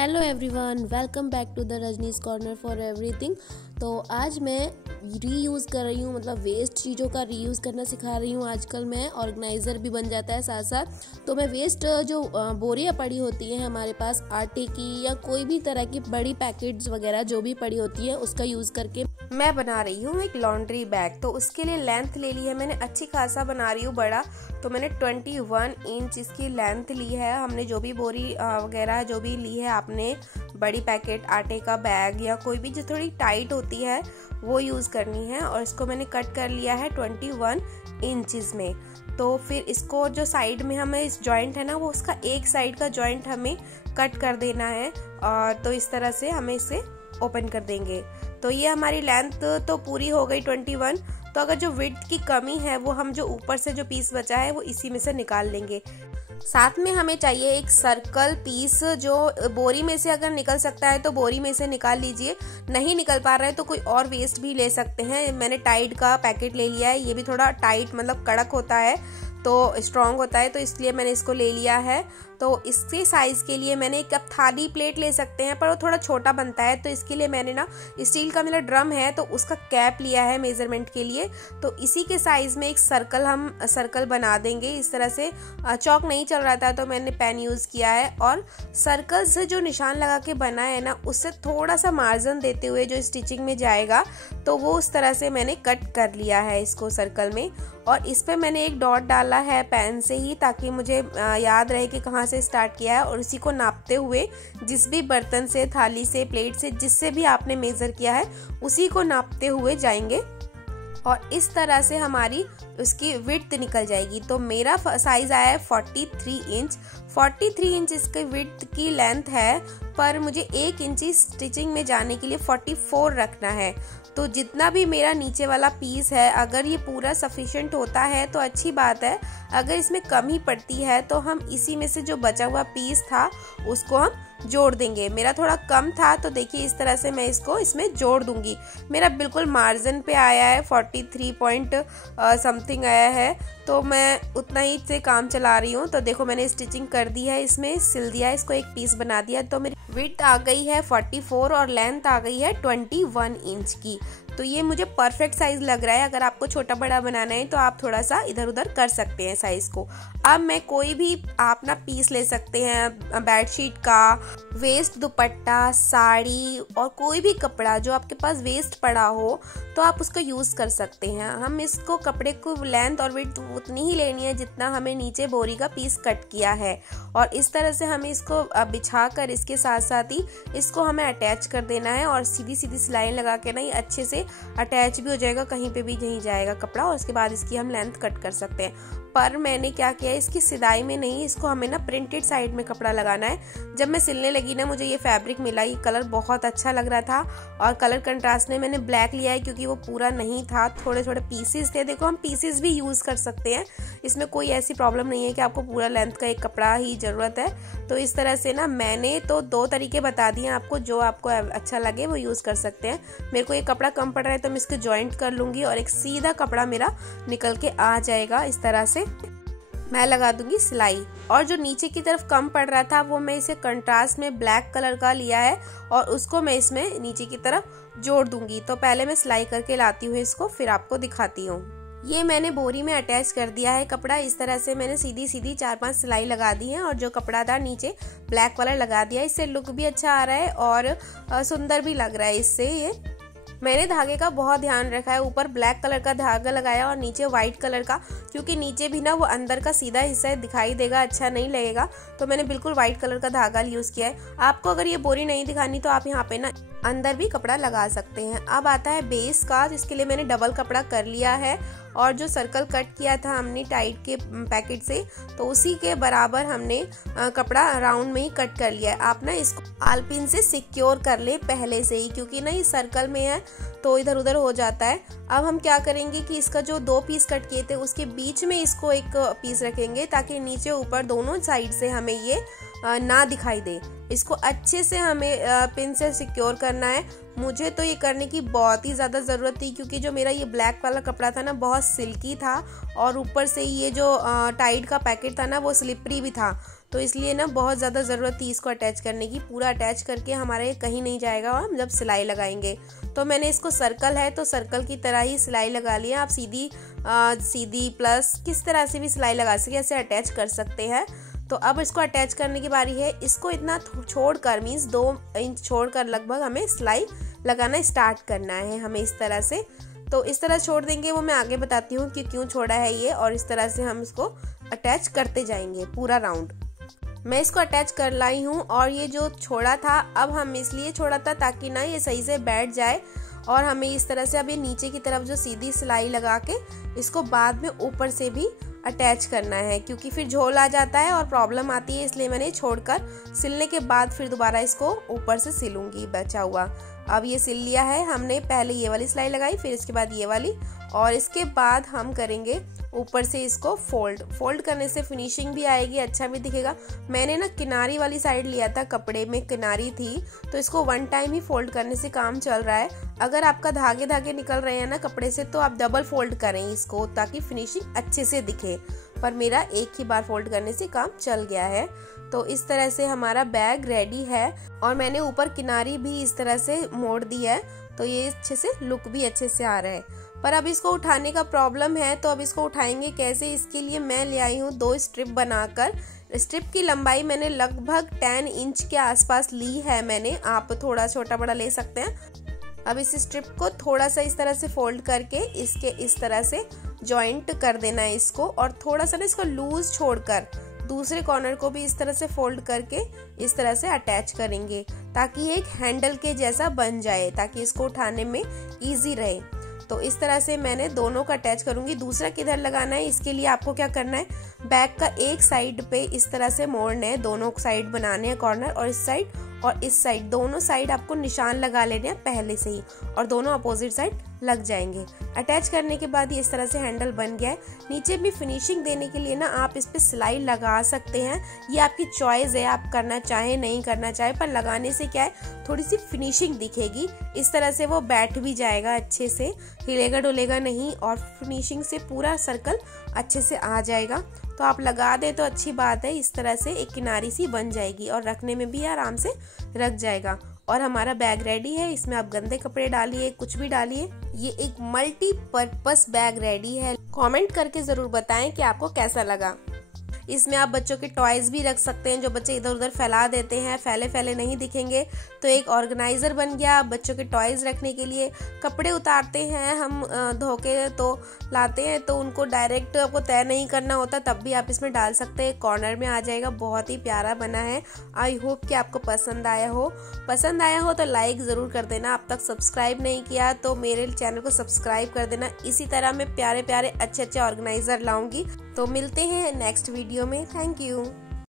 Hello everyone, welcome back to the Rajni's corner for everything. तो आज मैं रीयूज़ कर रही हूँ, मतलब वेस्ट चीज़ों का रीयूज़ करना सिखा रही हूँ। आजकल मैं ऑर्गेनाइज़र भी बन जाता है साथ साथ। तो मैं वेस्ट जो बोरियाँ पड़ी होती हैं हमारे पास आटे की या कोई भी तरह की बड़ी पैकेट्स वगैरह जो भी पड़ी होती है उसका यूज़ करके मैं बना रही हूँ एक लॉन्ड्री बैग। तो उसके लिए लेंथ ले ली है मैंने, अच्छी खासा बना रही हूँ बड़ा। तो मैंने 21 इंच इसकी लेंथ ली है। हमने जो भी बोरी वगैरह जो भी ली है, आपने बड़ी पैकेट आटे का बैग या कोई भी जो थोड़ी टाइट होती है वो यूज़ करनी है। और इसको मैंने कट कर लिया है 21 इंचेस में। तो फिर इसको जो साइड में हमें इस जॉइंट है ना, वो उसका एक साइड का जॉइंट हमें कट कर देना है। और तो इस तरह से हमें इसे ओपन कर देंगे। तो ये हमारी लेंथ तो पूरी हो गई 21। तो अगर जो विड्थ की कमी है वो हम जो ऊपर से जो पीस बचा है वो इसी में से निकाल लेंगे। साथ में हमें चाहिए एक सर्कल पीस, जो बोरी में से अगर निकल सकता है तो बोरी में से निकाल लीजिए। नहीं निकल पा रहा है तो कोई और वेस्ट भी ले सकते हैं। मैंने टाइड का पैकेट ले लिया है। ये भी थोड़ा टाइट मतलब कड़क होता है, तो स्ट्रॉन्ग होता है, तो इसलिए मैंने इसको ले लिया है। तो इसके साइज के लिए मैंने एक थाली प्लेट ले सकते हैं, पर वो थोड़ा छोटा बनता है। तो इसके लिए मैंने ना स्टील का मेरा ड्रम है तो उसका कैप लिया है मेजरमेंट के लिए। तो इसी के साइज में एक सर्कल बना देंगे इस तरह से। चौक नहीं चल रहा था तो मैंने पेन यूज किया है। और सर्कल से जो निशान लगा के बना है ना, उससे थोड़ा सा मार्जिन देते हुए जो स्टिचिंग में जाएगा, तो वो उस तरह से मैंने कट कर लिया है इसको सर्कल में। और इस पे मैंने एक डॉट डाला है पेन से ही, ताकि मुझे याद रहे कि कहाँ से स्टार्ट किया है। और इसी को नापते हुए जिस भी बर्तन से, थाली से, प्लेट से, जिससे भी आपने मेजर किया है उसी को नापते हुए जाएंगे। और इस तरह से हमारी उसकी विड्थ निकल जाएगी। तो मेरा साइज आया है 43 इंच। 43 इंच इसकी विड्थ की लेंथ है, पर मुझे 1 इंच स्टिचिंग में जाने के लिए 44 रखना है। तो जितना भी मेरा नीचे वाला पीस है, अगर ये पूरा सफिशिएंट होता है तो अच्छी बात है। अगर इसमें कमी पड़ती है तो हम इसी में से जो बचा हुआ पीस था उसको हम जोड़ देंगे। मेरा थोड़ा कम था तो देखिए इस तरह से मैं इसको इसमें जोड़ दूंगी। मेरा बिल्कुल मार्जिन पे आया है, 43 पॉइंट समथिंग आया है। तो मैं उतना ही से काम चला रही हूँ। तो देखो मैंने स्टिचिंग कर दी है, इसमें सिल दिया है, इसको एक पीस बना दिया। तो मेरी विड्थ आ गई है 44 और लेंथ आ गई है 21 इंच की। तो ये मुझे परफेक्ट साइज लग रहा है। अगर आपको छोटा बड़ा बनाना है तो आप थोड़ा सा इधर उधर कर सकते हैं साइज को। अब मैं कोई भी आप ना पीस ले सकते हैं, बेडशीट का, वेस्ट दुपट्टा, साड़ी और कोई भी कपड़ा जो आपके पास वेस्ट पड़ा हो तो आप उसका यूज कर सकते हैं। हम इसको कपड़े को लेंथ और विड्थ उतनी ही लेनी है जितना हमें नीचे बोरी का पीस कट किया है। और इस तरह से हमें इसको बिछा कर इसके साथ साथ ही इसको हमें अटैच कर देना है। और सीधी सीधी सिलाई लगा के ना ये अच्छे से अटैच भी हो जाएगा, कहीं पे भी नहीं जाएगा कपड़ा। और उसके बाद इसकी हम लेंथ कट कर सकते हैं। पर मैंने क्या किया, इसकी सिलाई में नहीं, इसको हमें ना प्रिंटेड साइड में कपड़ा लगाना है। जब मैं सिलने लगी ना, मुझे ये फैब्रिक मिला, ये कलर बहुत अच्छा लग रहा था। और कलर कंट्रास्ट में मैंने ब्लैक लिया है क्योंकि वो पूरा नहीं था, थोड़े थोड़े पीसेस थे। देखो हम पीसेस भी यूज कर सकते हैं, इसमें कोई ऐसी प्रॉब्लम नहीं है कि आपको पूरा लेंथ का एक कपड़ा ही जरूरत है। तो इस तरह से ना मैंने तो 2 तरीके बता दिए आपको, जो आपको अच्छा लगे वो यूज कर सकते हैं। मेरे को एक कपड़ा कम पड़ रहा है तो मैं इसको ज्वाइंट कर लूंगी और एक सीधा कपड़ा मेरा निकल के आ जाएगा। इस तरह से मैं लगा दूंगी सिलाई। और जो नीचे की तरफ कम पड़ रहा था वो मैं इसे कंट्रास्ट में ब्लैक कलर का लिया है और उसको मैं इसमें नीचे की तरफ जोड़ दूंगी। तो पहले मैं सिलाई करके लाती हूँ इसको, फिर आपको दिखाती हूँ। ये मैंने बोरी में अटैच कर दिया है कपड़ा। इस तरह से मैंने सीधी सीधी 4-5 सिलाई लगा दी है और जो कपड़ा था नीचे ब्लैक कलर लगा दिया। इससे लुक भी अच्छा आ रहा है और सुंदर भी लग रहा है इससे। ये मैंने धागे का बहुत ध्यान रखा है, ऊपर ब्लैक कलर का धागा लगाया और नीचे व्हाइट कलर का, क्योंकि नीचे भी ना वो अंदर का सीधा हिस्सा दिखाई देगा, अच्छा नहीं लगेगा। तो मैंने बिल्कुल व्हाइट कलर का धागा यूज किया है। आपको अगर ये बोरी नहीं दिखानी तो आप यहाँ पे ना अंदर भी कपड़ा लगा सकते हैं। अब आता है बेस का, जिसके लिए मैंने डबल कपड़ा कर लिया है। और जो सर्कल कट किया था हमने टाइट के पैकेट से, तो उसी के बराबर हमने कपड़ा राउंड में ही कट कर लिया है। आप ना इसको आलपिन से सिक्योर कर ले पहले से ही, क्योंकि ना ये सर्कल में है तो इधर उधर हो जाता है। अब हम क्या करेंगे कि इसका जो 2 पीस कट किए थे उसके बीच में इसको एक पीस रखेंगे, ताकि नीचे ऊपर दोनों साइड से हमें ये ना दिखाई दे। इसको अच्छे से हमें पिन से सिक्योर करना है। मुझे तो ये करने की बहुत ही ज़्यादा ज़रूरत थी, क्योंकि जो मेरा ये ब्लैक वाला कपड़ा था ना बहुत सिल्की था और ऊपर से ये जो टाइड का पैकेट था ना वो स्लिपरी भी था। तो इसलिए ना बहुत ज़्यादा ज़रूरत थी इसको अटैच करने की। पूरा अटैच करके हमारे कहीं नहीं जाएगा और हम जब सिलाई लगाएंगे। तो मैंने इसको सर्कल है तो सर्कल की तरह ही सिलाई लगा लिया। आप सीधी प्लस किस तरह से भी सिलाई लगा सके ऐसे अटैच कर सकते हैं। तो अब इसको अटैच करने की बारी है। इसको इतना छोड़कर मीन्स 2 इंच छोड़कर लगभग हमें सिलाई लगाना स्टार्ट करना है हमें इस तरह से। तो इस तरह छोड़ देंगे, वो मैं आगे बताती हूँ कि क्यों छोड़ा है ये, और इस तरह से हम इसको अटैच करते जाएंगे पूरा राउंड। मैं इसको अटैच कर लाई हूँ और ये जो छोड़ा था, अब हम इसलिए छोड़ा था ताकि ना ये सही से बैठ जाए और हमें इस तरह से अब ये नीचे की तरफ जो सीधी सिलाई लगा के इसको बाद में ऊपर से भी अटैच करना है, क्योंकि फिर झोल आ जाता है और प्रॉब्लम आती है। इसलिए मैंने छोड़कर सिलने के बाद फिर दोबारा इसको ऊपर से सिलूंगी बचा हुआ। अब ये सिल लिया है हमने। पहले ये वाली सिलाई लगाई, फिर इसके बाद ये वाली, और इसके बाद हम करेंगे ऊपर से इसको फोल्ड करने से फिनिशिंग भी आएगी, अच्छा भी दिखेगा। मैंने ना किनारी वाली साइड लिया था, कपड़े में किनारी थी, तो इसको 1 टाइम ही फोल्ड करने से काम चल रहा है। अगर आपका धागे निकल रहे हैं ना कपड़े से तो आप डबल फोल्ड करें इसको, ताकि फिनिशिंग अच्छे से दिखे। पर मेरा एक ही बार फोल्ड करने से काम चल गया है। तो इस तरह से हमारा बैग रेडी है और मैंने ऊपर किनारी भी इस तरह से मोड़ दी है, तो ये अच्छे से लुक भी अच्छे से आ रहा है। पर अब इसको उठाने का प्रॉब्लम है, तो अब इसको उठाएंगे कैसे, इसके लिए मैं ले आई हूँ 2 स्ट्रिप बनाकर। स्ट्रिप की लंबाई मैंने लगभग 10 इंच के आसपास ली है मैंने, आप थोड़ा छोटा बड़ा ले सकते हैं। अब इस स्ट्रिप को थोड़ा सा इस तरह से फोल्ड करके इसके इस तरह से जॉइंट कर देना है इसको, और थोड़ा सा ना इसको लूज छोड़कर दूसरे कॉर्नर को भी इस तरह से फोल्ड करके इस तरह से अटैच करेंगे, ताकि ये एक हैंडल के जैसा बन जाए, ताकि इसको उठाने में इजी रहे। तो इस तरह से मैंने दोनों का अटैच करूंगी। दूसरा किधर लगाना है, इसके लिए आपको क्या करना है, बैक का एक साइड पे इस तरह से मोड़ना है, दोनों साइड बनाने हैं कॉर्नर, और इस साइड और इस साइड दोनों साइड आपको निशान लगा लेने हैं पहले से ही, और दोनों अपोजिट साइड लग जाएंगे। अटैच करने के बाद ये इस तरह से हैंडल बन गया है। नीचे भी फिनिशिंग देने के लिए ना आप इस पे सिलाई लगा सकते हैं, ये आपकी चॉइस है, आप करना चाहे नहीं करना चाहे, पर लगाने से क्या है थोड़ी सी फिनिशिंग दिखेगी। इस तरह से वो बैठ भी जाएगा अच्छे से, हिलेगा डुलेगा नहीं, और फिनिशिंग से पूरा सर्कल अच्छे से आ जाएगा। तो आप लगा दें तो अच्छी बात है, इस तरह से एक किनारी सी बन जाएगी और रखने में भी आराम से रख जाएगा। और हमारा बैग रेडी है। इसमें आप गंदे कपड़े डालिए, कुछ भी डालिए, ये एक मल्टीपर्पस बैग रेडी है। कमेंट करके जरूर बताएं कि आपको कैसा लगा। इसमें आप बच्चों के टॉयज भी रख सकते हैं, जो बच्चे इधर उधर फैला देते हैं, फैले नहीं दिखेंगे, तो एक ऑर्गेनाइजर बन गया बच्चों के टॉयज रखने के लिए। कपड़े उतारते हैं हम धो के तो लाते हैं, तो उनको डायरेक्ट आपको तय नहीं करना होता, तब भी आप इसमें डाल सकते हैं, कॉर्नर में आ जाएगा। बहुत ही प्यारा बना है। आई होप कि आपको पसंद आया हो तो लाइक जरूर कर देना। अब तक सब्सक्राइब नहीं किया तो मेरे चैनल को सब्सक्राइब कर देना। इसी तरह मैं प्यारे प्यारे अच्छे ऑर्गेनाइजर लाऊंगी। तो मिलते हैं नेक्स्ट वीडियो में। Thank you.